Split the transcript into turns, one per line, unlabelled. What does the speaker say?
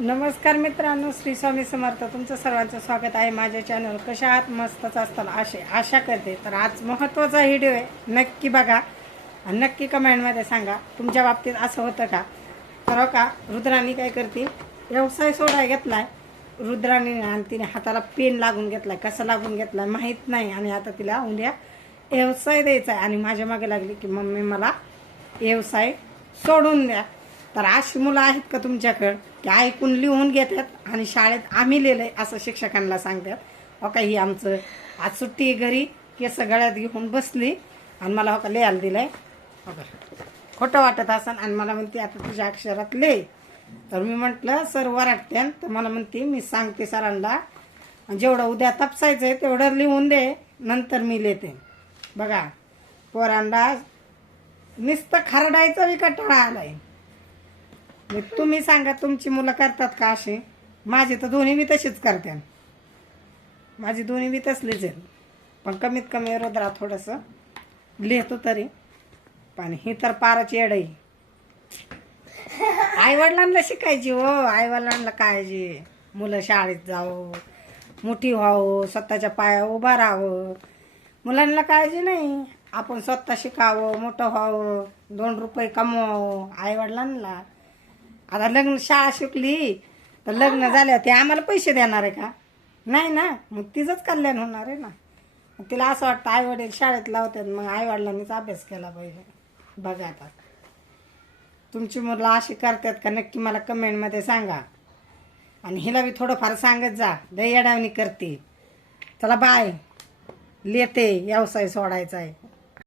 नमस्कार मित्रांनो श्री स्वामी समर्थ. तुमचं सर्वांचं स्वागत आहे माझ्या चॅनल कशा आहात? मस्तच असताल असे आशा करते. तर आज महत्त्वाचा व्हिडिओ आहे. नक्की बघा आणि नक्की कमेंटमध्ये सांगा. तुमच्या बाबतीत असं होतं का? तर हो का रुद्राणी काय करते? व्यवसाय सोडा घेतलाय. रुद्राणी आणि तिने हाताला पेन लागून घेतलाय. कसं लागून घेतलाय माहीत नाही. आणि आता तिला उद्या व्यवसाय द्यायचा आहे आणि माझ्या मागे लागली की मम्मी मला व्यवसाय सोडून द्या. तर अशी मुलं आहेत का तुमच्याकडं? की ऐकून लिहून घेतात आणि शाळेत आम्ही लिहिलंय असं शिक्षकांना सांगतात. हो ही आमचं आज सुट्टी आहे घरी केस गळ्यात घेऊन बसली आणि मला हो का लिहायला दिलंय. हो खोटं वाटत असन आणि मला म्हणते आता तुझ्या अक्षरात लिह. तर मी म्हटलं सर वराटत्यान तर मला म्हणते मी सांगते सरांना आणि जेवढं उद्या तपसायचं आहे तेवढं लिहून दे नंतर मी लिहिते. बघा पोरांना नुसतं खरडायचा विकटाळा कटाळा आलाय. तुम्ही सांगा तुमची मुलं करतात का असे माझे तर दोन्ही मी तशीच करते. माझी दोन्ही मी तसलीच आहे पण कमीत कमी रोद्रा थोडंसं लिहितो तरी. पण ही तर पाराची आहे. आईवडिलांना शिकायची हो. आईवडिलांना काळजी मुलं शाळेत जावं मोठी व्हावं स्वतःच्या पाया उभा राहावं. मुलांना काळजी नाही. आपण स्वतः शिकावं मोठं व्हावं दोन रुपये कमवावं आईवडिलांना. आता लग्न शाळा शिकली तर लग्न झालं ते आम्हाला पैसे देणार आहे का? नाही ना मग तिचंच कल्याण होणार आहे ना. मग तिला असं वाटतं आई वडील शाळेत लावतात मग आई वडिलांनीच अभ्यास केला पाहिजे. बघा आता. तुमची मुलं अशी करतात का नक्की मला कमेंटमध्ये सांगा. आणि हिला बी थोडंफार सांगत जा लय येडावणी करते. चला बाय. लिहिते व्यवसाय सोडायचा आहे.